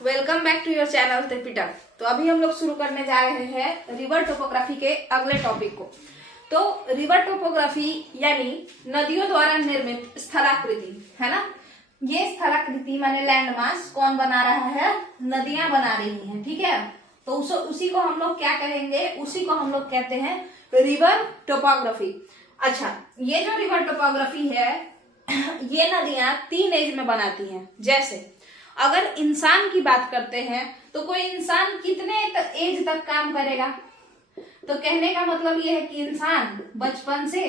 Welcome back to your channel Tripitaka. तो अभी हम लोग शुरू करने जा रहे हैं रिवर टोपोग्राफी के अगले टॉपिक को। तो रिवर टोपोग्राफी यानी नदियों द्वारा निर्मित स्थलाकृति है ना। ये स्थलाकृति माने लैंड मास कौन बना रहा है? नदियां बना रही हैं, ठीक है। तो उसी को हम लोग क्या कहेंगे? उसी को हम लोग कहते हैं रिवर टोपोग्राफी। अच्छा, ये जो रिवर टोपोग्राफी है ये नदियां 3 एज में बनाती हैं। जैसे अगर इंसान की बात करते हैं तो कोई इंसान कितने एज तक काम करेगा? तो कहने का मतलब ये है कि इंसान बचपन से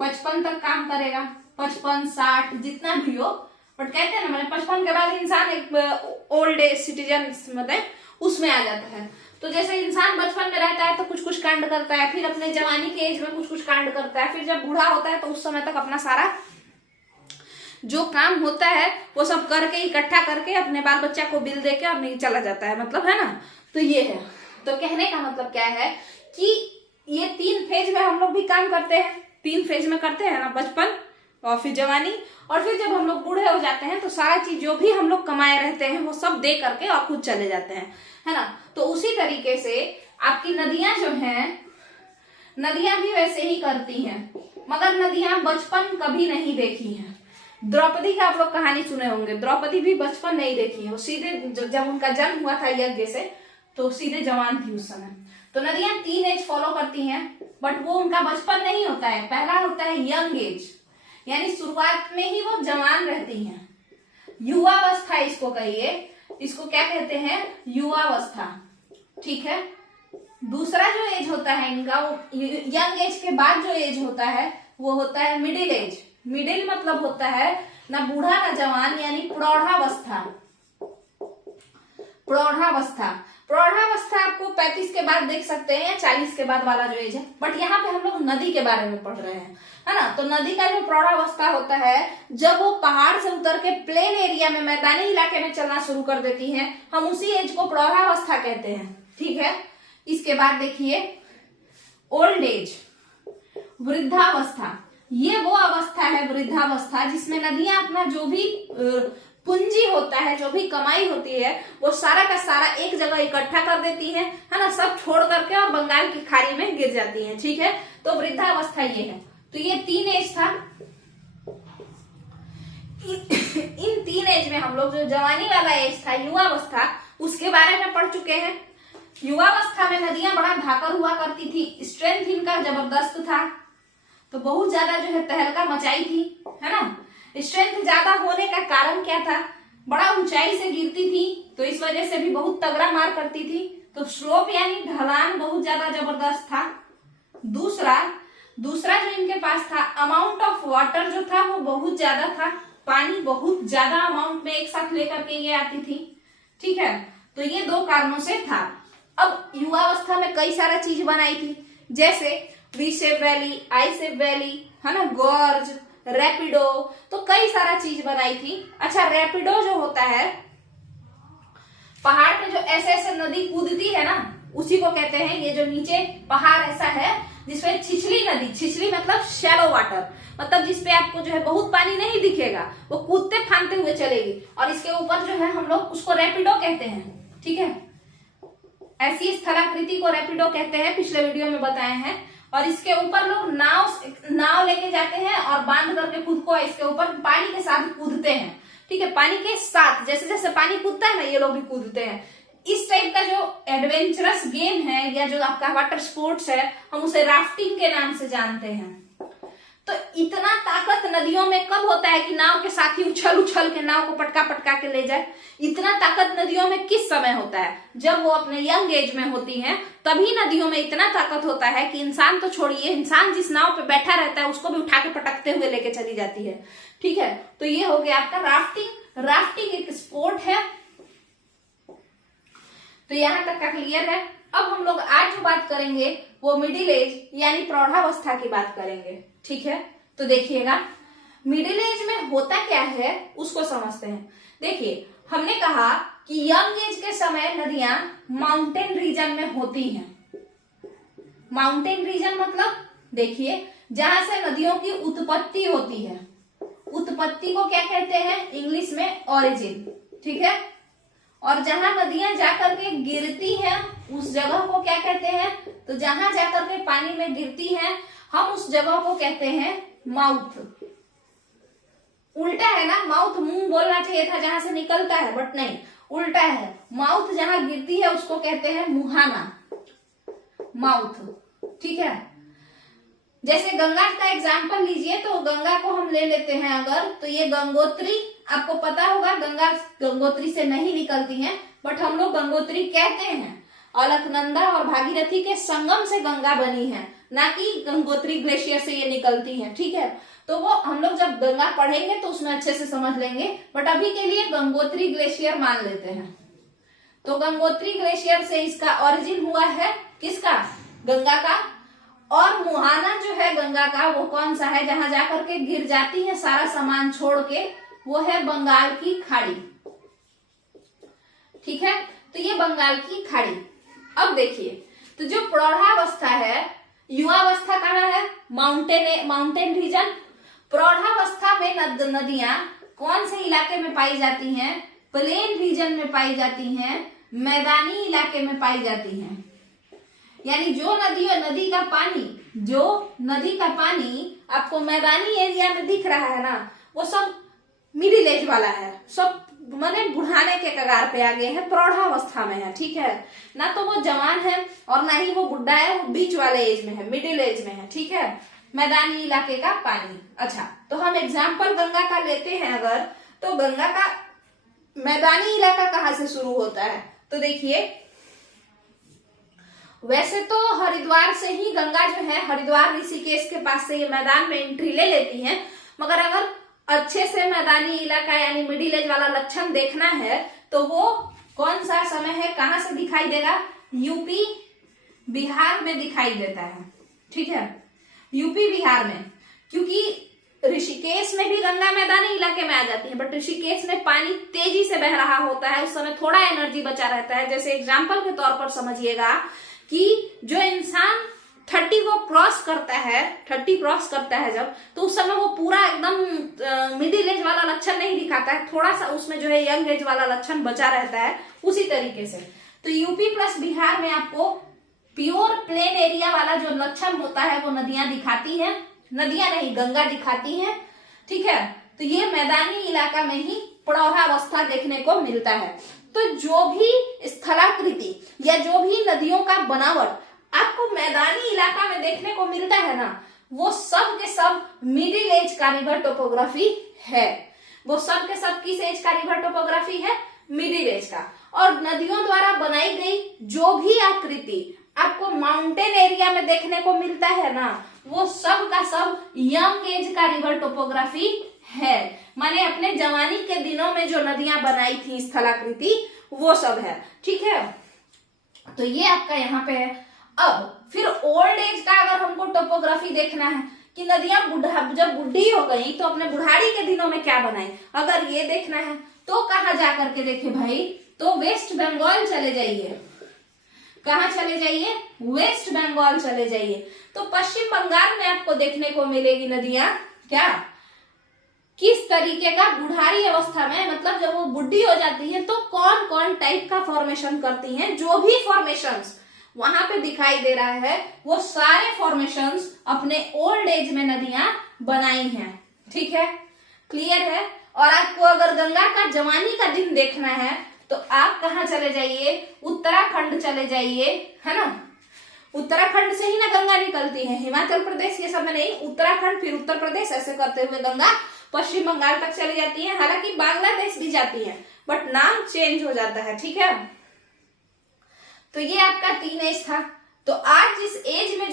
55 तक काम करेगा, 55, 60 जितना भी हो। बट कहते हैं ना, मैंने 55 के बाद इंसान एक ओल्ड एज सिटीजन मतलब उसमें आ जाता है। तो जैसे इंसान बचपन में रहता है तो कुछ कुछ कांड करता है, फिर अपने जवानी के एज में कुछ कुछ कांड करता है, फिर जब बूढ़ा होता है तो उस समय तक अपना सारा जो काम होता है वो सब करके इकट्ठा करके अपने बाल बच्चा को बिल देके और नहीं चला जाता है, मतलब है ना। तो ये है। तो कहने का मतलब क्या है कि ये 3 फेज में हम लोग भी काम करते हैं। 3 फेज में करते हैं ना, बचपन और फिर जवानी, और फिर जब हम लोग बूढ़े हो जाते हैं तो सारा चीज जो भी हम लोग कमाए रहते हैं वो सब दे करके और खुद चले जाते हैं, है ना। तो उसी तरीके से आपकी नदियां जो हैं, नदियां भी वैसे ही करती हैं, मगर नदियां बचपन कभी नहीं देखी हैं। द्रौपदी का आप लोग कहानी सुने होंगे, द्रौपदी भी बचपन नहीं देखी है। वो सीधे जब उनका जन्म हुआ था यज्ञ से तो सीधे जवान थी उस समय। तो नदियां 3 एज फॉलो करती हैं, बट वो उनका बचपन नहीं होता है। पहला होता है यंग एज, यानी शुरुआत में ही वो जवान रहती हैं। युवावस्था इसको कहिए, इसको क्या कहते हैं? युवावस्था, ठीक है। दूसरा जो एज होता है इनका, वो यंग एज के बाद जो एज होता है वो होता है मिडिल एज। मिडिल मतलब होता है ना बूढ़ा ना जवान, यानी प्रौढ़ावस्था। प्रौढ़ावस्था प्रौढ़ावस्था आपको 35 के बाद देख सकते हैं या 40 के बाद वाला जो एज है। बट यहाँ पे हम लोग नदी के बारे में पढ़ रहे हैं, है ना। तो नदी का जो प्रौढ़ावस्था होता है जब वो पहाड़ से उतर के प्लेन एरिया में, मैदानी इलाके में चलना शुरू कर देती है, हम उसी एज को प्रौढ़ावस्था कहते हैं, ठीक है। इसके बाद देखिए ओल्ड एज, वृद्धावस्था। ये वो अवस्था है वृद्धावस्था जिसमें नदियां अपना जो भी पूंजी होता है, जो भी कमाई होती है, वो सारा का सारा एक जगह इकट्ठा कर देती है ना, सब छोड़ करके और बंगाल की खाड़ी में गिर जाती हैं, ठीक है। तो वृद्धावस्था ये है। तो ये 3 एज था। इन 3 एज में हम लोग जो जवानी वाला एज था, युवावस्था, उसके बारे में पढ़ चुके हैं। युवावस्था में नदियां बड़ा धाकर हुआ करती थी, स्ट्रेंथ इनका जबरदस्त था, तो बहुत ज्यादा जो है तहलका मचाई थी, है ना। स्ट्रेंथ ज्यादा होने का कारण क्या था? बड़ा ऊंचाई से गिरती थी तो इस वजह से भी बहुत तगड़ा मार करती थी। तो स्लोप यानी ढलान बहुत ज्यादा जबरदस्त था। दूसरा जो इनके पास था, अमाउंट ऑफ वाटर जो था वो बहुत ज्यादा था। पानी बहुत ज्यादा अमाउंट में एक साथ लेकर के ये आती थी, ठीक है। तो ये 2 कारणों से था। अब युवावस्था में कई सारा चीज बनाई थी, जैसे वी शेप वैली, आई शेप वैली, है ना, गॉर्ज, रैपिडो, तो कई सारा चीज बनाई थी। अच्छा, रैपिडो जो होता है, पहाड़ पे जो ऐसे ऐसे नदी कूदती है ना, उसी को कहते हैं। ये जो नीचे पहाड़ ऐसा है जिसमें छिछली नदी, छिछली मतलब शैलो वाटर, मतलब जिसपे आपको जो है बहुत पानी नहीं दिखेगा, वो कूदते फानते हुए चलेगी, और इसके ऊपर जो है हम लोग उसको रैपिडो कहते हैं, ठीक है। ऐसी स्थलाकृति को रैपिडो कहते हैं, पिछले वीडियो में बताए हैं। और इसके ऊपर लोग नाव लेके जाते हैं और बांध करके खुद को इसके ऊपर पानी के साथ कूदते हैं, ठीक है। पानी के साथ जैसे जैसे पानी कूदता है ना, ये लोग भी कूदते हैं। इस टाइप का जो एडवेंचरस गेम है या जो आपका वाटर स्पोर्ट्स है, हम उसे राफ्टिंग के नाम से जानते हैं। तो इतना ताकत नदियों में कब होता है कि नाव के साथ ही उछल उछल के नाव को पटका पटका के ले जाए? इतना ताकत नदियों में किस समय होता है? जब वो अपने यंग एज में होती हैं, तभी नदियों में इतना ताकत होता है कि इंसान तो छोड़िए, इंसान जिस नाव पे बैठा रहता है उसको भी उठा के पटकते हुए लेके चली जाती है, ठीक है। तो ये हो गया आपका राफ्टिंग। राफ्टिंग एक स्पोर्ट है। तो यहां तक का क्लियर है। अब हम लोग आज जो बात करेंगे वो मिडिल एज यानी प्रौढ़ावस्था की बात करेंगे, ठीक है। तो देखिएगा मिडिल एज में होता क्या है उसको समझते हैं। देखिए, हमने कहा कि यंग एज के समय नदियां माउंटेन रीजन में होती हैं। माउंटेन रीजन मतलब देखिए जहां से नदियों की उत्पत्ति होती है। उत्पत्ति को क्या कहते हैं? इंग्लिश में ओरिजिन, ठीक है। और जहां नदियां जाकर के गिरती हैं उस जगह को क्या कहते हैं? तो जहां जाकर के पानी में गिरती हैं हम उस जगह को कहते हैं माउथ। उल्टा है ना, माउथ मुंह बोलना चाहिए था जहां से निकलता है, बट नहीं, उल्टा है। माउथ जहां गिरती है उसको कहते हैं मुहाना, माउथ। ठीक है, जैसे गंगा का एग्जाम्पल लीजिए, तो गंगा को हम ले लेते हैं अगर, तो ये गंगोत्री, आपको पता होगा गंगा गंगोत्री से नहीं निकलती है, बट हम लोग गंगोत्री कहते हैं। अलकनंदा और भागीरथी के संगम से गंगा बनी है, ना कि गंगोत्री ग्लेशियर से ये निकलती है। ठीक है, तो वो हम लोग जब गंगा पढ़ेंगे तो उसमें अच्छे से समझ लेंगे, बट अभी के लिए गंगोत्री ग्लेशियर मान लेते हैं। तो गंगोत्री ग्लेशियर से इसका ओरिजिन हुआ है, किसका? गंगा का। और मुहाना जो है गंगा का, वो कौन सा है? जहां जाकर के गिर जाती है सारा सामान छोड़ के, वो है बंगाल की खाड़ी। ठीक है, तो ये बंगाल की खाड़ी। अब देखिए, तो जो प्रौढ़ावस्था है, युवावस्था कहाँ है? Mountain region. प्रौढ़ावस्था में नदियां कौन से इलाके में पाई जाती हैं? प्लेन रीजन में पाई जाती हैं, मैदानी इलाके में पाई जाती हैं। यानी जो नदी का पानी आपको मैदानी एरिया में दिख रहा है ना, वो सब मिडिल एज वाला है, सब माने बुढ़ाने के कगार पे आ गए हैं, प्रौढ़ावस्था में है। ठीक है, ना तो वो जवान है और ना ही वो बुढ़ा है, वो बीच वाले एज में है, मिडिल एज में है। ठीक है, मैदानी इलाके का पानी। अच्छा, तो हम एग्जाम्पल गंगा का लेते हैं अगर, तो गंगा का मैदानी इलाका कहाँ से शुरू होता है? तो देखिए, वैसे तो हरिद्वार से ही गंगा जो है, हरिद्वार ऋषिकेश के पास से ये मैदान में एंट्री ले लेती है, मगर अगर अच्छे से मैदानी इलाका यानी मिडिल एज वाला लक्षण देखना है तो वो कौन सा समय है, कहां से दिखाई देगा? यूपी बिहार में दिखाई देता है। ठीक है, यूपी बिहार में, क्योंकि ऋषिकेश में भी गंगा मैदानी इलाके में आ जाती है, बट ऋषिकेश में पानी तेजी से बह रहा होता है, उस समय थोड़ा एनर्जी बचा रहता है। जैसे एग्जाम्पल के तौर पर समझिएगा कि जो इंसान 30 को क्रॉस करता है, 30 क्रॉस करता है जब, तो उस समय वो पूरा एकदम मिडिल एज वाला लक्षण नहीं दिखाता है, थोड़ा सा उसमें जो है यंग एज वाला लक्षण बचा रहता है। उसी तरीके से तो यूपी प्लस बिहार में आपको प्योर प्लेन एरिया वाला जो लक्षण होता है वो नदियां दिखाती हैं, नदियां नहीं गंगा दिखाती हैं। ठीक है, तो ये मैदानी इलाका में ही प्रौढ़ावस्था देखने को मिलता है। तो जो भी स्थलाकृति या जो भी नदियों का बनावट आपको मैदानी इलाका में देखने को मिलता है ना, वो सब के सब मिडिल एज का रिवर टोपोग्राफी है। वो सब के सब किस एज का रिवर टोपोग्राफी है? मिडिल एज का। और नदियों द्वारा बनाई गई जो भी आकृति आपको माउंटेन एरिया में देखने को मिलता है ना, वो सब का सब यंग एज का रिवर टोपोग्राफी है। माने अपने जवानी के दिनों में जो नदियां बनाई थी स्थलाकृति, वो सब है। ठीक है, तो ये आपका यहाँ पे है। अब फिर ओल्ड एज का अगर हमको टोपोग्राफी देखना है कि नदियां जब बुढ़ी हो गई तो अपने बुढ़ारी के दिनों में क्या बनाई, अगर ये देखना है तो कहाँ जा करके देखे भाई? तो वेस्ट बंगाल चले जाइए। कहाँ चले जाइए? वेस्ट बंगाल चले जाइए। तो पश्चिम बंगाल में आपको देखने को मिलेगी नदियां क्या, किस तरीके का बुढ़ारी अवस्था में, मतलब जब वो बुढ़ी हो जाती है तो कौन कौन टाइप का फॉर्मेशन करती हैं। जो भी फॉर्मेशंस वहां पे दिखाई दे रहा है वो सारे फॉर्मेशंस अपने ओल्ड एज में नदियां बनाई हैं। ठीक है, क्लियर है। और आपको अगर गंगा का जवानी का दिन देखना है तो आप कहाँ चले जाइए? उत्तराखंड चले जाइए, है ना। उत्तराखंड से ही ना गंगा निकलती है, हिमाचल प्रदेश ये सब में नहीं, उत्तराखंड फिर उत्तर प्रदेश, ऐसे करते हुए गंगा पश्चिम बंगाल तक चली जाती है। हालांकि बांग्लादेश भी जाती है, बट नाम चेंज हो जाता है। ठीक है, तो ये आपका 3 एज था। तो आज जिस एज में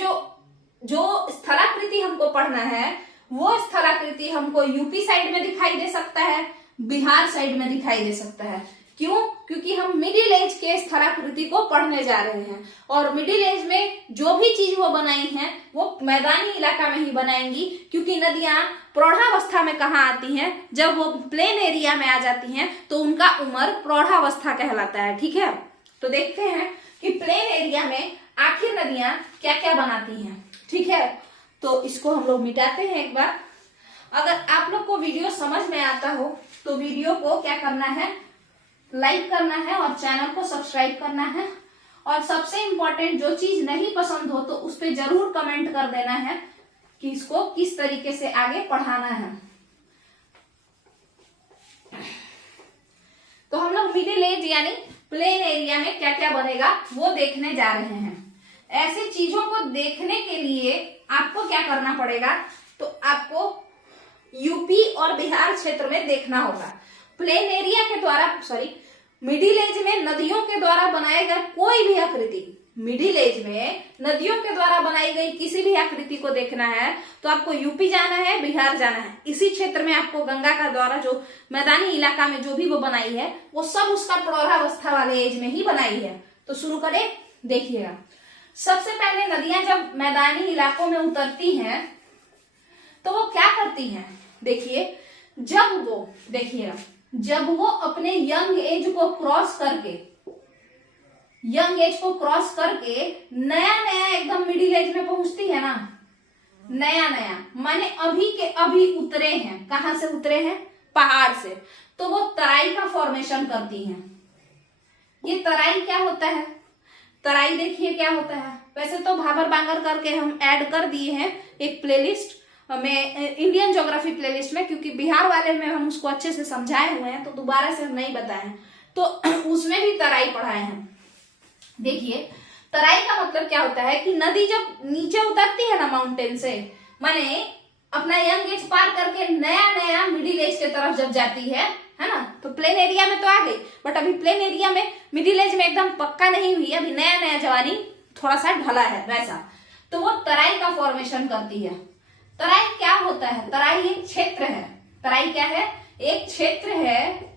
जो स्थलाकृति हमको पढ़ना है, वो स्थलाकृति हमको यूपी साइड में दिखाई दे सकता है, बिहार साइड में दिखाई दे सकता है। क्यों? क्योंकि हम मिडिल एज के स्थलाकृति को पढ़ने जा रहे हैं, और मिडिल एज में जो भी चीज वो बनाई हैं वो मैदानी इलाका में ही बनाएंगी, क्योंकि नदियां प्रौढ़ावस्था में कहाँ आती हैं? जब वो प्लेन एरिया में आ जाती हैं तो उनका उम्र प्रौढ़ावस्था कहलाता है। ठीक है, तो देखते हैं कि प्लेन एरिया में आखिर नदियां क्या क्या बनाती हैं। ठीक है, तो इसको हम लोग मिटाते हैं एक बार। अगर आप लोग को वीडियो समझ में आता हो तो वीडियो को क्या करना है, लाइक करना है और चैनल को सब्सक्राइब करना है। और सबसे इम्पोर्टेंट, जो चीज नहीं पसंद हो तो उस पर जरूर कमेंट कर देना है कि इसको किस तरीके से आगे पढ़ाना है। तो हम लोग मिडिल एज यानी प्लेन एरिया में क्या क्या बनेगा वो देखने जा रहे हैं। ऐसी चीजों को देखने के लिए आपको क्या करना पड़ेगा, तो आपको यूपी और बिहार क्षेत्र में देखना होगा। प्लेन एरिया के द्वारा मिडिल एज में नदियों के द्वारा बनाए गए कोई भी आकृति, मिडिल एज में नदियों के द्वारा बनाई गई किसी भी आकृति को देखना है तो आपको यूपी जाना है, बिहार जाना है। इसी क्षेत्र में आपको गंगा का द्वारा जो मैदानी इलाका में जो भी वो बनाई है वो सब उसका प्रौढ़ावस्था वाले एज में ही बनाई है। तो शुरू करें, देखिएगा। सबसे पहले नदियां जब मैदानी इलाकों में उतरती हैं तो वो क्या करती हैं, देखिए, जब वो अपने यंग एज को क्रॉस करके नया नया एकदम मिडिल एज में पहुंचती है ना, नया माने अभी के अभी उतरे हैं। कहां से उतरे हैं? पहाड़ से। तो वो तराई का फॉर्मेशन करती हैं। ये तराई क्या होता है? तराई देखिए क्या होता है। वैसे तो भाबर बांगर करके हम ऐड कर दिए हैं एक प्लेलिस्ट में, इंडियन ज्योग्राफी प्लेलिस्ट में, क्योंकि बिहार वाले में हम उसको अच्छे से समझाए हुए हैं तो दोबारा से हम नहीं बताए, तो उसमें भी तराई पढ़ाए हैं। देखिए, तराई का मतलब क्या होता है कि नदी जब नीचे उतरती है ना माउंटेन से, माने अपना यंग एज पार करके नया मिडिल एज के तरफ जब जाती है ना, तो प्लेन एरिया में तो आ गई, बट अभी प्लेन एरिया में मिडिल एज में एकदम पक्का नहीं हुई, अभी नया जवानी थोड़ा सा ढला है वैसा, तो वो तराई का फॉर्मेशन करती है। तराई क्या होता है? तराई एक क्षेत्र है। तराई क्या है? एक क्षेत्र है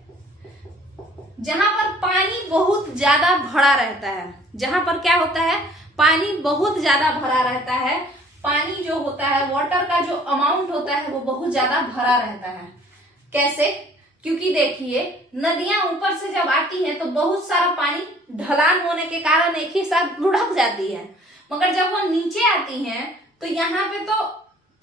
जहां पर पानी बहुत ज्यादा भरा रहता है। जहां पर क्या होता है? पानी बहुत ज्यादा भरा रहता है। पानी जो होता है, वाटर का जो अमाउंट होता है वो बहुत ज्यादा भरा रहता है। कैसे? क्योंकि देखिए, नदियां ऊपर से जब आती हैं तो बहुत सारा पानी ढलान होने के कारण एक ही साथ लुढ़क जाती है, मगर जब वो नीचे आती हैं तो यहाँ पे तो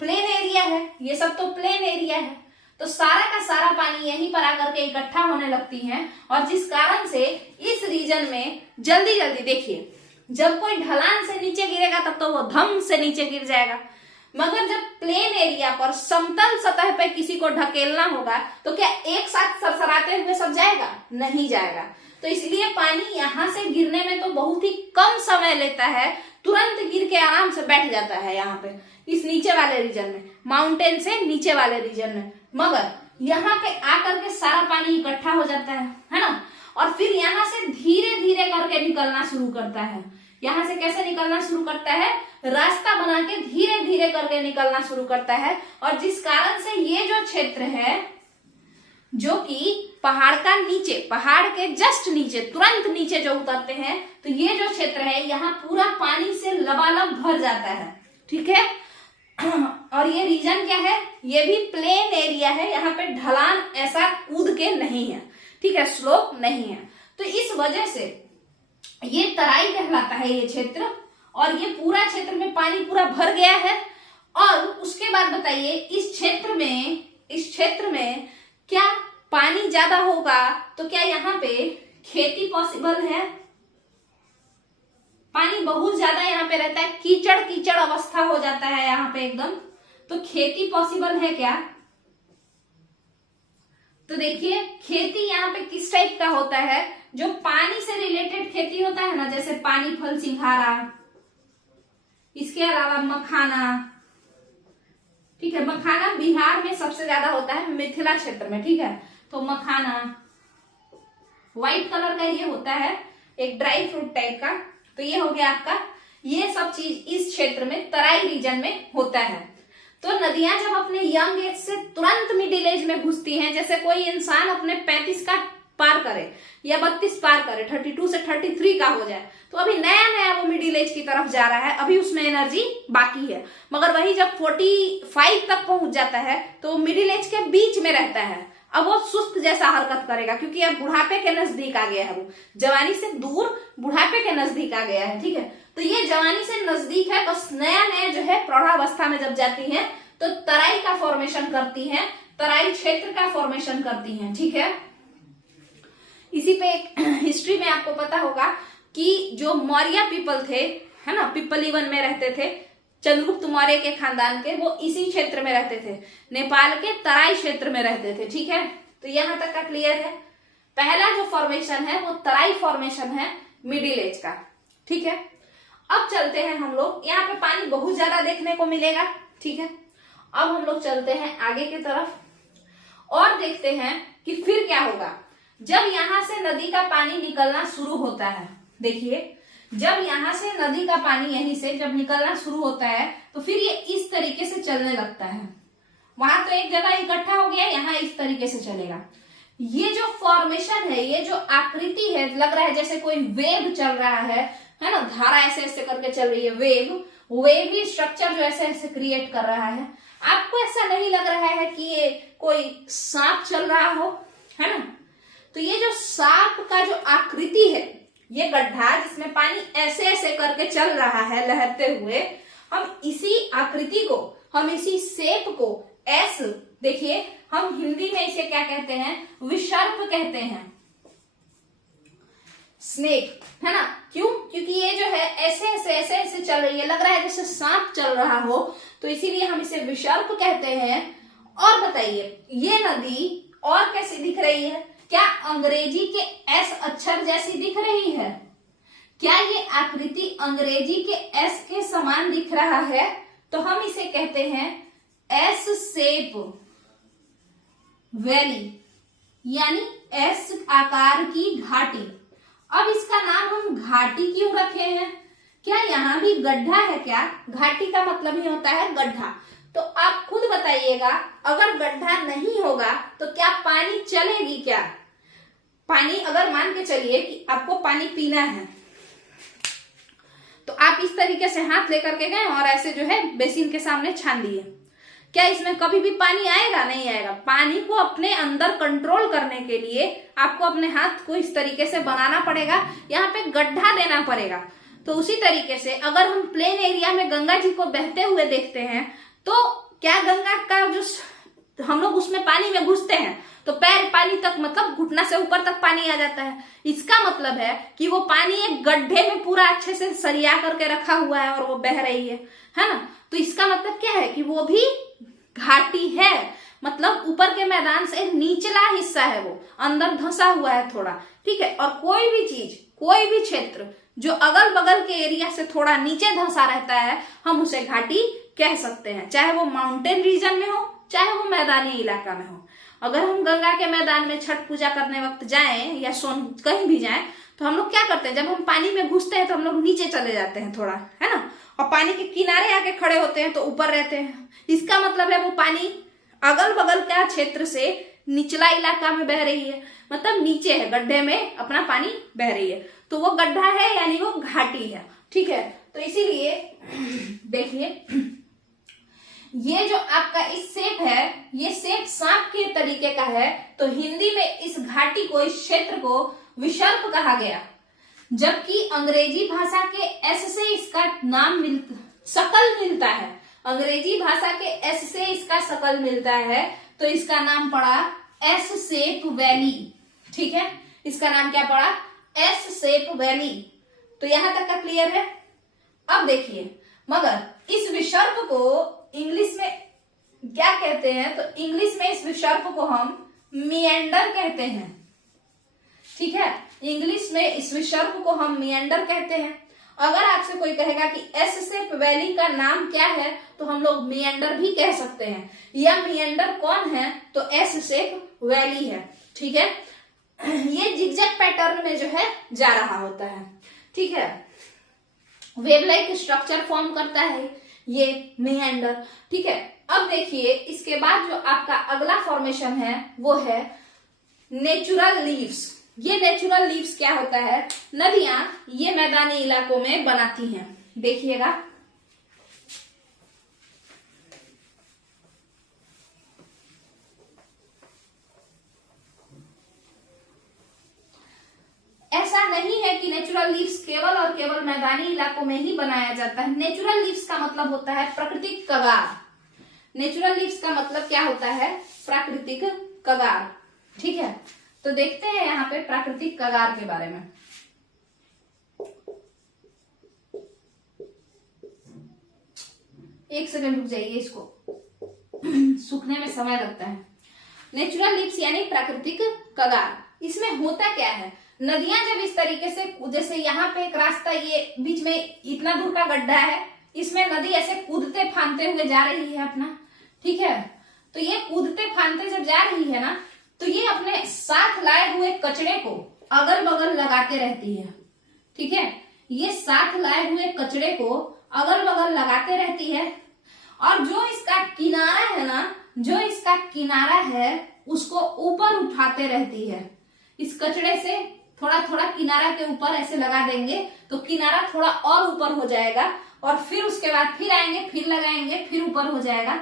प्लेन एरिया है, ये सब तो प्लेन एरिया है, तो सारा का सारा पानी यहीं पर आकर के इकट्ठा होने लगती है, और जिस कारण से इस रीजन में जल्दी देखिए, जब कोई ढलान से नीचे गिरेगा तब तो वो धम से नीचे गिर जाएगा, मगर जब प्लेन एरिया पर समतल सतह पर किसी को ढकेलना होगा तो क्या एक साथ सरसराते हुए सब जाएगा? नहीं जाएगा। तो इसलिए पानी यहाँ से गिरने में तो बहुत ही कम समय लेता है, तुरंत गिर के आराम से बैठ जाता है यहाँ पे इस नीचे वाले रीजन में, माउंटेन से नीचे वाले रीजन में, मगर यहाँ पे आकर के सारा पानी इकट्ठा हो जाता है ना, और फिर यहाँ से धीरे करके निकलना शुरू करता है। यहाँ से कैसे निकलना शुरू करता है? रास्ता बना के धीरे करके निकलना शुरू करता है, और जिस कारण से ये जो क्षेत्र है जो कि पहाड़ का नीचे, पहाड़ के जस्ट नीचे, तुरंत नीचे जो उतरते हैं, तो ये जो क्षेत्र है यहाँ पूरा पानी से लबालब भर जाता है। ठीक है, और ये रीजन क्या है? ये भी प्लेन एरिया है, यहाँ पे ढलान ऐसा कूद के नहीं है, ठीक है, स्लोप नहीं है। तो इस वजह से ये तराई कहलाता है ये क्षेत्र, और ये पूरा क्षेत्र में पानी पूरा भर गया है। और उसके बाद बताइए, इस क्षेत्र में क्या पानी ज्यादा होगा तो क्या यहाँ पे खेती पॉसिबल है? पानी बहुत ज्यादा यहाँ पे रहता है, कीचड़ अवस्था हो जाता है यहाँ पे एकदम, तो खेती पॉसिबल है क्या? तो देखिए, खेती यहाँ पे किस टाइप का होता है? जो पानी से रिलेटेड खेती होता है ना, जैसे पानी फल सिंघाड़ा, इसके अलावा मखाना, ठीक है, मखाना बिहार में सबसे ज्यादा होता है, मिथिला क्षेत्र में, ठीक है, तो मखाना व्हाइट कलर का ये होता है, एक ड्राई फ्रूट टाइप का, तो ये हो गया आपका, ये सब चीज इस क्षेत्र में तराई रीजन में होता है। तो नदियां जब अपने यंग एज से तुरंत मिडिल एज में घुसती हैं, जैसे कोई इंसान अपने 35 का पार करे या 32 पार करे, 32 से 33 का हो जाए, तो अभी नया वो मिडिल एज की तरफ जा रहा है, अभी उसमें एनर्जी बाकी है, मगर वही जब 45 तक पहुंच जाता है तो मिडिल एज के बीच में रहता है, अब वो सुस्त जैसा हरकत करेगा, क्योंकि अब बुढ़ापे के नजदीक आ गया है, वो जवानी से दूर बुढ़ापे के नजदीक आ गया है। ठीक है, तो ये जवानी से नजदीक है, बस नया जो है प्रौढ़ावस्था में जब जाती है तो तराई का फॉर्मेशन करती है, तराई क्षेत्र का फॉर्मेशन करती है। ठीक है, इसी पे एक हिस्ट्री में आपको पता होगा कि जो मौर्य पीपल थे, है ना, पिपलीवन में रहते थे, चंद्रगुप्त मौर्य के खानदान के, वो इसी क्षेत्र में रहते थे, नेपाल के तराई क्षेत्र में रहते थे। ठीक है, तो यहां तक का क्लियर है। पहला जो फॉर्मेशन है वो तराई फॉर्मेशन है मिडिल एज का। ठीक है, अब चलते हैं हम लोग, यहाँ पे पानी बहुत ज्यादा देखने को मिलेगा। ठीक है, अब हम लोग चलते हैं आगे की तरफ और देखते हैं कि फिर क्या होगा जब यहां से नदी का पानी निकलना शुरू होता है। देखिए, जब यहां से नदी का पानी यहीं से जब निकलना शुरू होता है तो फिर ये इस तरीके से चलने लगता है। वहां तो एक जगह इकट्ठा हो गया, यहाँ इस तरीके से चलेगा। ये जो फॉर्मेशन है, ये जो आकृति है, लग रहा है जैसे कोई वेव चल रहा है ना, धारा ऐसे ऐसे करके चल रही है, वेवी स्ट्रक्चर जो ऐसे ऐसे क्रिएट कर रहा है। आपको ऐसा नहीं लग रहा है कि ये कोई सांप चल रहा हो, है ना? तो ये जो सांप का जो आकृति है, ये गड्ढा जिसमें पानी ऐसे ऐसे करके चल रहा है लहरते हुए, हम इसी आकृति को, हम इसी शेप को एस, देखिए हम हिंदी में इसे क्या कहते हैं, विसर्प कहते हैं, स्नेक, है ना? क्यों? क्योंकि ये जो है ऐसे ऐसे ऐसे ऐसे चल रही है, लग रहा है जैसे सांप चल रहा हो, तो इसीलिए हम इसे विसर्प कहते हैं। और बताइए, ये नदी और कैसी दिख रही है? क्या अंग्रेजी के एस अक्षर जैसी दिख रही है? क्या ये आकृति अंग्रेजी के एस के समान दिख रहा है? तो हम इसे कहते हैं एस शेप वैली, यानी एस आकार की घाटी। अब इसका नाम हम घाटी क्यों रखे हैं? क्या यहाँ भी गड्ढा है क्या? घाटी का मतलब ही होता है गड्ढा। तो आप खुद बताइएगा, अगर गड्ढा नहीं होगा तो क्या पानी चलेगी क्या? पानी, अगर मान के चलिए कि आपको पानी पीना है, तो आप इस तरीके से हाथ लेकर के गए और ऐसे जो है बेसिन के सामने छान दिए, क्या इसमें कभी भी पानी आएगा? नहीं आएगा। पानी को अपने अंदर कंट्रोल करने के लिए आपको अपने हाथ को इस तरीके से बनाना पड़ेगा, यहाँ पे गड्ढा देना पड़ेगा। तो उसी तरीके से अगर हम प्लेन एरिया में गंगा जी को बहते हुए देखते हैं, तो क्या गंगा का जो हम लोग उसमें पानी में घुसते हैं तो पैर पानी तक, मतलब घुटना से ऊपर तक पानी आ जाता है। इसका मतलब है कि वो पानी एक गड्ढे में पूरा अच्छे से सरिया करके रखा हुआ है और वो बह रही है ना? तो इसका मतलब क्या है कि वो भी घाटी है, मतलब ऊपर के मैदान से निचला हिस्सा है, वो अंदर धंसा हुआ है थोड़ा। ठीक है, और कोई भी चीज, कोई भी क्षेत्र जो अगल बगल के एरिया से थोड़ा नीचे धंसा रहता है, हम उसे घाटी कह सकते हैं, चाहे वो माउंटेन रीजन में हो, चाहे वो मैदानी इलाका में हो। अगर हम गंगा के मैदान में छठ पूजा करने वक्त जाएं या कहीं भी जाएं, तो हम लोग क्या करते हैं, जब हम पानी में घुसते हैं तो हम लोग नीचे चले जाते हैं थोड़ा, है ना? और पानी के किनारे आके खड़े होते हैं तो ऊपर रहते हैं। इसका मतलब है वो पानी अगल बगल का क्षेत्र से निचला इलाका में बह रही है, मतलब नीचे है, गड्ढे में अपना पानी बह रही है, तो वो गड्ढा है, यानी वो घाटी है। ठीक है, तो इसीलिए देखिए, ये जो आपका इस शेप है, ये शेप सांप के तरीके का है, तो हिंदी में इस घाटी को, इस क्षेत्र को विसर्प कहा गया। जबकि अंग्रेजी भाषा के एस से इसका नाम शकल मिलता है, अंग्रेजी भाषा के एस से इसका शकल मिलता है, तो इसका नाम पड़ा एस शेप वैली। ठीक है, इसका नाम क्या पड़ा? S shape valley. तो यहां तक का क्लियर है? अब देखिए, मगर इस विसर्प को इंग्लिश में क्या कहते हैं? तो इंग्लिश में इस विसर्प को हम मिएंडर कहते हैं। ठीक है, इंग्लिश में इस विसर्प को हम मिएंडर कहते हैं। अगर आपसे कोई कहेगा कि एस शेप वैली का नाम क्या है, तो हम लोग मिएंडर भी कह सकते हैं। या मिएंडर कौन है? तो एस शेप वैली है। ठीक है, ये जिगजैग पैटर्न में जो है जा रहा होता है। ठीक है, वेव लाइक स्ट्रक्चर फॉर्म करता है ये मिएंडर। ठीक है, अब देखिए, इसके बाद जो आपका अगला फॉर्मेशन है वो है नेचुरल लीव्स। ये नेचुरल लीव्स क्या होता है? नदियां ये मैदानी इलाकों में बनाती हैं। देखिएगा, ऐसा नहीं है कि नेचुरल लीव्स केवल और केवल मैदानी इलाकों में ही बनाया जाता है। नेचुरल लीव्स का मतलब होता है प्राकृतिक कगार। नेचुरल लीव्स का मतलब क्या होता है? प्राकृतिक कगार। ठीक है, तो देखते हैं यहाँ पे प्राकृतिक कगार के बारे में। एक सेकंड रुक जाइए, इसको सूखने में समय लगता है। नेचुरल लिप्स यानी प्राकृतिक कगार, इसमें होता क्या है, नदियां जब इस तरीके से, जैसे यहाँ पे एक रास्ता, ये बीच में इतना दूर का गड्ढा है, इसमें नदी ऐसे कूदते फांदते हुए जा रही है अपना, ठीक है। तो ये कूदते फांदते जब जा रही है ना, तो ये अपने साथ लाए हुए कचरे को अगल बगल लगाते रहती है, ठीक है। ये साथ लाए हुए कचरे को अगल बगल लगाते रहती है, और जो इसका किनारा है ना, जो इसका किनारा है उसको ऊपर उठाते रहती है। इस कचरे से थोड़ा थोड़ा किनारा के ऊपर ऐसे लगा देंगे तो किनारा थोड़ा और ऊपर हो जाएगा, और फिर उसके बाद फिर आएंगे, फिर लगाएंगे, फिर ऊपर हो जाएगा।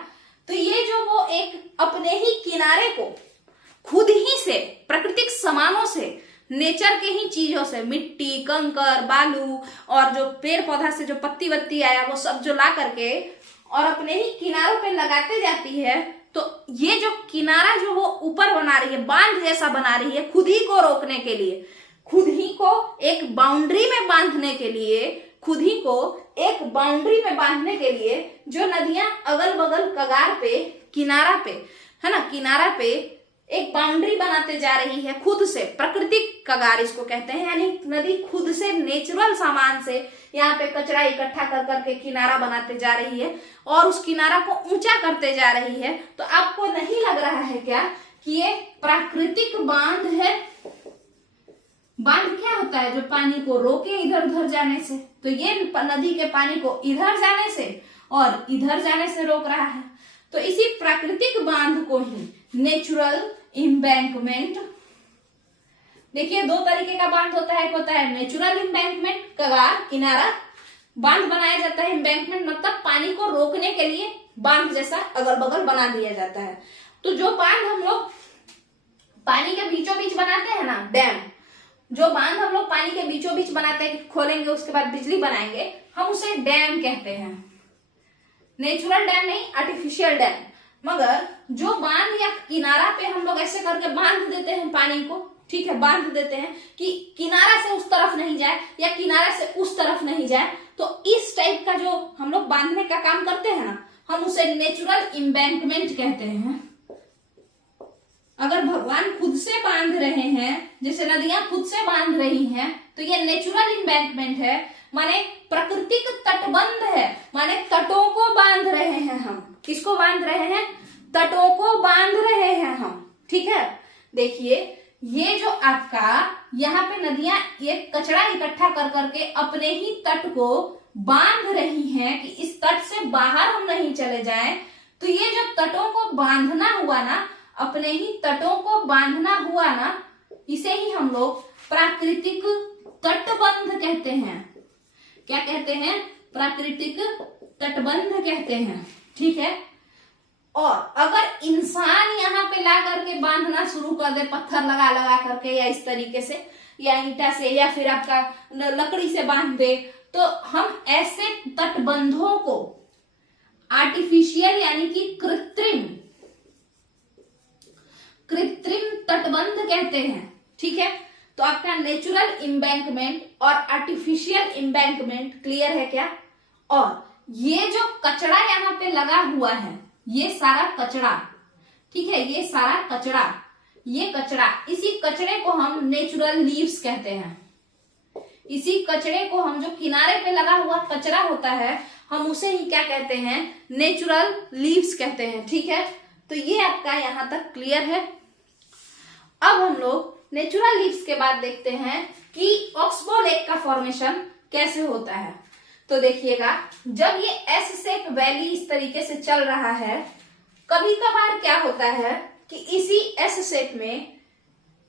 तो ये जो वो एक अपने ही किनारे को खुद ही से, प्राकृतिक सामानों से, नेचर के ही चीजों से, मिट्टी, कंकर, बालू और जो पेड़ पौधा से जो पत्ती वत्ती आया वो सब जो ला करके और अपने ही किनारों पे लगाते जाती है। तो ये जो किनारा जो वो ऊपर बना रही है, बांध जैसा बना रही है, खुद ही को रोकने के लिए, खुद ही को एक बाउंड्री में बांधने के लिए, खुद ही को एक बाउंड्री में बांधने के लिए जो नदियां अगल बगल कगार पे, किनारा पे, है ना, किनारा पे एक बाउंड्री बनाते जा रही है खुद से। प्राकृतिक कगार इसको कहते हैं, यानी नदी खुद से नेचुरल सामान से यहाँ पे कचरा इकट्ठा कर करके किनारा बनाते जा रही है और उस किनारा को ऊंचा करते जा रही है। तो आपको नहीं लग रहा है क्या कि ये प्राकृतिक बांध है? बांध क्या होता है? जो पानी को रोके इधर उधर जाने से। तो ये नदी के पानी को इधर जाने से और इधर जाने से रोक रहा है। तो इसी प्राकृतिक बांध को ही नेचुरल एम्बैंकमेंट, देखिए दो तरीके का बांध होता है। एक होता है नेचुरल एम्बैंकमेंट, कगार, किनारा, बांध बनाया जाता है। एम्बैंकमेंट मतलब पानी को रोकने के लिए बांध जैसा अगल बगल बना दिया जाता है। तो जो बांध हम लोग पानी के बीचों बीच बनाते हैं ना, डैम, जो बांध हम लोग पानी के बीचों बीच बनाते हैं, खोलेंगे उसके बाद बिजली बनाएंगे, हम उसे डैम कहते हैं। नेचुरल डैम नहीं, आर्टिफिशियल डैम। मगर जो बांध या किनारा पे हम लोग ऐसे करके बांध देते हैं पानी को, ठीक है, बांध देते हैं कि किनारा से उस तरफ नहीं जाए या किनारा से उस तरफ नहीं जाए। तो इस टाइप का जो हम लोग बांधने का काम करते हैं ना, हम उसे नेचुरल एम्बैंकमेंट कहते हैं। अगर भगवान खुद से बांध रहे हैं, जैसे नदियां खुद से बांध रही हैं, तो ये नेचुरल एम्बैंकमेंट है, माने प्राकृतिक तटबंध है, माने तटों को बांध रहे हैं हम। किसको बांध रहे हैं? तटों को बांध रहे हैं हम, ठीक है। देखिए ये जो आपका यहाँ पे नदियां ये कचरा इकट्ठा कर करके अपने ही तट को बांध रही हैं कि इस तट से बाहर हम नहीं चले जाएं। तो ये जो तटों को बांधना हुआ ना, अपने ही तटों को बांधना हुआ ना, इसे ही हम लोग प्राकृतिक तटबंध कहते हैं। क्या कहते हैं? प्राकृतिक तटबंध कहते हैं, ठीक है। और अगर इंसान यहाँ पे ला करके बांधना शुरू कर दे, पत्थर लगा लगा करके या इस तरीके से या ईंटा से या फिर आपका लकड़ी से बांध दे, तो हम ऐसे तटबंधों को आर्टिफिशियल यानी कि कृत्रिम तटबंध कहते हैं, ठीक है। तो आपका नेचुरल एम्बैंकमेंट और आर्टिफिशियल एम्बैंकमेंट क्लियर है क्या? और ये जो कचरा यहाँ पे लगा हुआ है, ये सारा कचरा, ठीक है, ये सारा कचरा, ये कचरा, इसी कचरे को हम नेचुरल लीव्स कहते हैं। इसी कचरे को हम, जो किनारे पे लगा हुआ कचरा होता है, हम उसे ही क्या कहते हैं? नेचुरल लीव्स कहते हैं, ठीक है। तो ये आपका यहां तक क्लियर है। अब हम लोग नेचुरल लीव्स के बाद देखते हैं कि ऑक्सबो लेक का फॉर्मेशन कैसे होता है। तो देखिएगा, जब ये एस शेप वैली इस तरीके से चल रहा है, कभी कभार क्या होता है कि इसी एस शेप में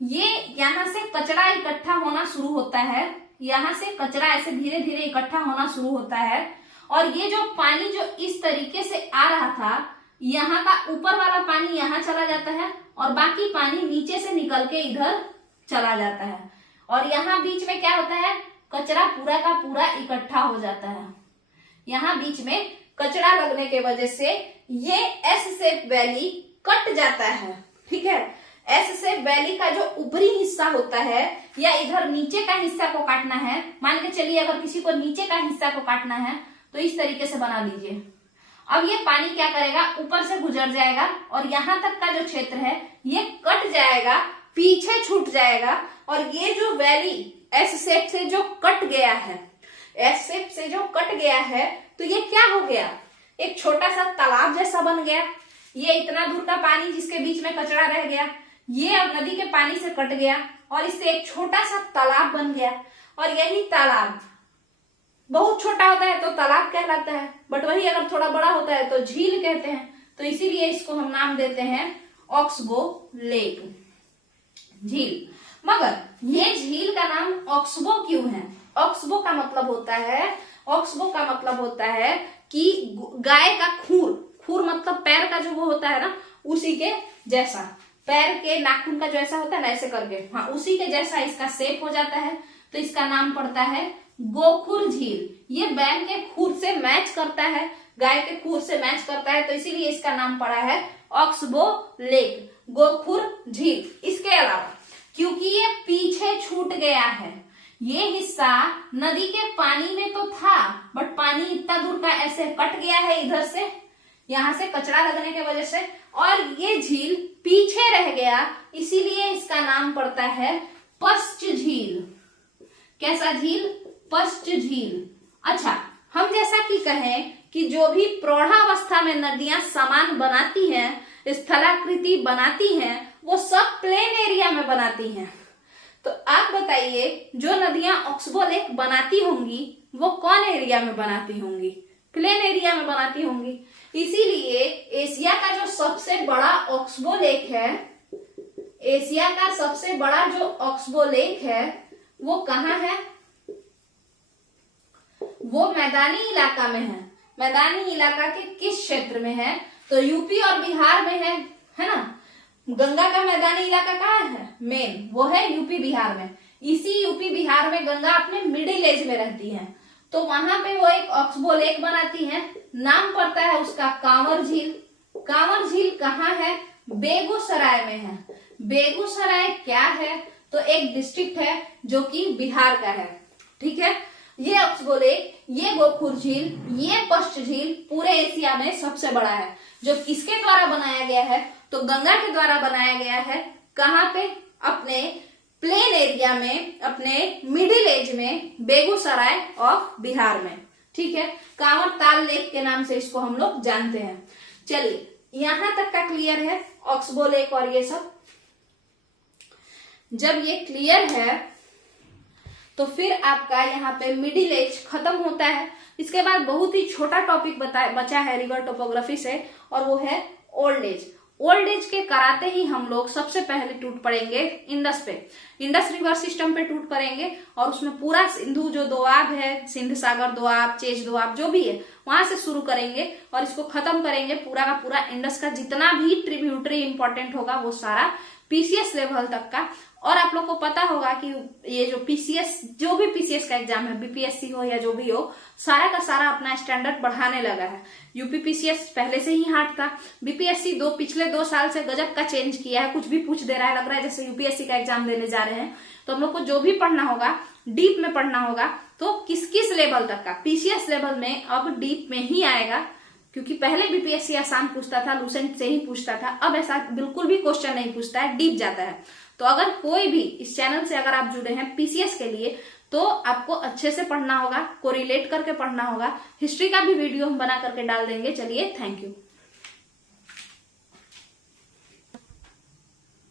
ये यहां से कचरा इकट्ठा होना शुरू होता है, यहां से कचरा ऐसे धीरे धीरे इकट्ठा होना शुरू होता है, और ये जो पानी जो इस तरीके से आ रहा था, यहाँ का ऊपर वाला पानी यहाँ चला जाता है और बाकी पानी नीचे से निकल के इधर चला जाता है, और यहाँ बीच में क्या होता है? कचरा पूरा का पूरा इकट्ठा हो जाता है। यहाँ बीच में कचरा लगने के वजह से ये एस शेप वैली कट जाता है, ठीक है। एस से वैली का जो ऊपरी हिस्सा होता है या इधर नीचे का हिस्सा को काटना है, मान के चलिए अगर किसी को नीचे का हिस्सा को काटना है तो इस तरीके से बना लीजिए। अब ये पानी क्या करेगा, ऊपर से गुजर जाएगा और यहाँ तक का जो क्षेत्र है ये कट जाएगा, पीछे छूट जाएगा और ये जो वैली एस शेप से जो कट गया है, एस शेप से जो कट गया है तो ये क्या हो गया, एक छोटा सा तालाब जैसा बन गया। ये इतना दूर का पानी जिसके बीच में कचरा रह गया, ये अब नदी के पानी से कट गया और इससे एक छोटा सा तालाब बन गया। और यही तालाब बहुत छोटा होता है तो तालाब कहलाता है, बट वही अगर थोड़ा बड़ा होता है तो झील कहते हैं। तो इसीलिए इसको हम नाम देते हैं ऑक्सबो लेक, झील। मगर ये झील का नाम ऑक्सबो क्यों है? ऑक्सबो का मतलब होता है, ऑक्सबो का मतलब होता है कि गाय का खूर, खूर मतलब पैर का जो वो होता है ना, उसी के जैसा, पैर के नाखून का जो ऐसा होता है ना, ऐसे करके, हाँ उसी के जैसा इसका शेप हो जाता है। तो इसका नाम पड़ता है गोखुर झील। ये बैल के खूर से मैच करता है, गाय के खूर से मैच करता है, तो इसीलिए इसका नाम पड़ा है ऑक्सबो लेक, गोखुर झील। इसके अलावा क्योंकि ये पीछे छूट गया है, ये हिस्सा नदी के पानी में तो था बट पानी इतना दूर का ऐसे कट गया है इधर से, यहाँ से कचरा लगने के वजह से, और ये झील पीछे रह गया, इसीलिए इसका नाम पड़ता है पश्च झील। कैसा झील? पश्च झील। अच्छा, हम जैसा कि कहें कि जो भी प्रौढ़ावस्था में नदियां समान बनाती हैं, स्थलाकृति बनाती हैं, वो सब प्लेन एरिया में बनाती हैं। तो आप बताइए जो नदियां ऑक्सबो लेक बनाती होंगी वो कौन एरिया में बनाती होंगी? प्लेन एरिया में बनाती होंगी। इसीलिए एशिया का जो सबसे बड़ा ऑक्सबो लेक है, एशिया का सबसे बड़ा जो ऑक्सबो लेक है वो कहाँ है? वो मैदानी इलाका में है। मैदानी इलाका के किस क्षेत्र में है? तो यूपी और बिहार में है ना। गंगा का मैदानी इलाका कहाँ है? मेन वो है यूपी बिहार में। इसी यूपी बिहार में गंगा अपने मिडिल एज में रहती है, तो वहां पे वो एक ऑक्सबो लेक बनाती है। नाम पड़ता है उसका कांवर झील। कांवर झील कहाँ है? बेगूसराय में है। बेगूसराय क्या है? तो एक डिस्ट्रिक्ट है जो कि बिहार का है। ठीक है, ये ऑक्सबो लेक, ये गोखुर झील, ये पश्च झील पूरे एशिया में सबसे बड़ा है। जो किसके द्वारा बनाया गया है? तो गंगा के द्वारा बनाया गया है। कहाँ पे? अपने प्लेन एरिया में, अपने मिडिल एज में, बेगूसराय ऑफ बिहार में। ठीक है, कांवर ताल लेक के नाम से इसको हम लोग जानते हैं। चलिए, यहां तक का क्लियर है ऑक्सबो लेक और ये सब। जब ये क्लियर है तो फिर आपका यहाँ पे मिडिल एज खत्म होता है। इसके बाद बहुत ही छोटा टॉपिक बचा है रिवर टोपोग्राफी से, और वो है ओल्ड एज। ओल्ड एज के कराते ही हम लोग सबसे पहले टूट पड़ेंगे इंडस पे, इंडस रिवर सिस्टम पे टूट पड़ेंगे, और उसमें पूरा सिंधु जो दोआब है, सिंध सागर दोआब, चेज दोआब जो भी है, वहां से शुरू करेंगे और इसको खत्म करेंगे। पूरा का पूरा इंडस का जितना भी ट्रिब्यूटरी इंपॉर्टेंट होगा वो सारा पीसीएस लेवल तक का। और आप लोग को पता होगा कि ये जो पीसीएस, जो भी पीसीएस का एग्जाम है, बीपीएससी हो या जो भी हो, सारा का सारा अपना स्टैंडर्ड बढ़ाने लगा है। यूपी पीसीएस पहले से ही हार्ड था, बीपीएससी पिछले 2 साल से गजब का चेंज किया है, कुछ भी पूछ दे रहा है, लग रहा है जैसे यूपीएससी का एग्जाम देने जा रहे हैं। तो हम लोग को जो भी पढ़ना होगा डीप में पढ़ना होगा। तो किस किस लेवल तक का? पीसीएस लेवल में अब डीप में ही आएगा, क्योंकि पहले बीपीएससी आसान पूछता था, लूसेंट से ही पूछता था, अब ऐसा बिल्कुल भी क्वेश्चन नहीं पूछता है, डीप जाता है। तो अगर कोई भी इस चैनल से अगर आप जुड़े हैं पीसीएस के लिए, तो आपको अच्छे से पढ़ना होगा, कोरिलेट करके पढ़ना होगा। हिस्ट्री का भी वीडियो हम बना करके डाल देंगे। चलिए, थैंक यू।